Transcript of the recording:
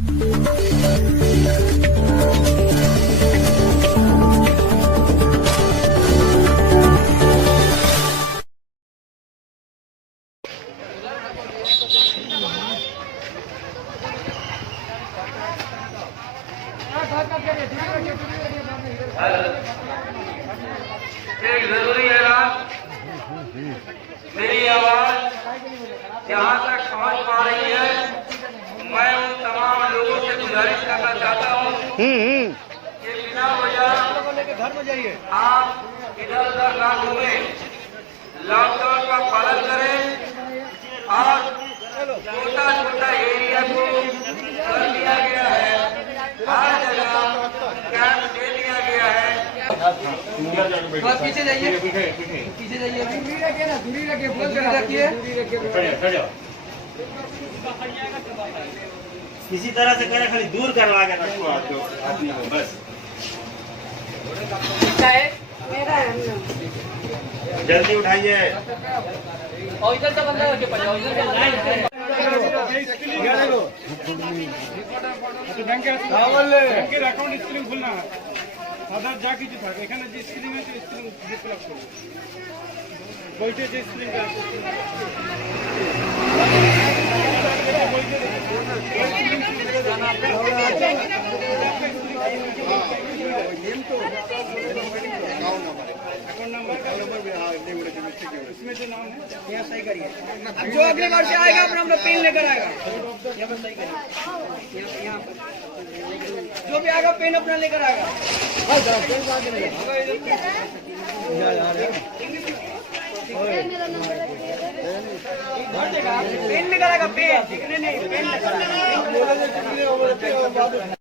एक जरूरी ऐलान, मेरी आवाज जहाँ तक पहुँच पा रही है, मैं उन तमाम लोगों से गुजारिश करना चाहता हूँ कि बिना वजह आप इधर उधर ना घूमें, लॉकडाउन का पालन करें और छोटा छोटा एरिया को कर दिया गया है, हर जगह कैंप दे दिया गया है। पीछे जाइए, पीछे जाइए, दूरी रखिए ना, दूरी रखिए, बहुत रखिए, किसी तरह से कहना खाली दूर करवा के रखो आदमी को बस। जल्दी उठाइए और इधर से बंदा रखिए, इधर से लाइन ব্যাংকের অ্যাকাউন্ট স্ক্রিন খুলনা আধার যা কিছু থাকে এখানে যে স্ক্রিন আছে স্ক্রিন ডিসপ্লে করুন বইতে যে স্ক্রিনটা আছে इसमें जो नाम है यहाँ सही करिए। जो अगले बार से आएगा अपना अपना पेन लेकर आएगा, यहाँ पर सही करिए। यहाँ पर जो भी आएगा पेन अपना लेकर आएगा। पेन लेकर आएगा, पेन नहीं पेन लेकर आएगा।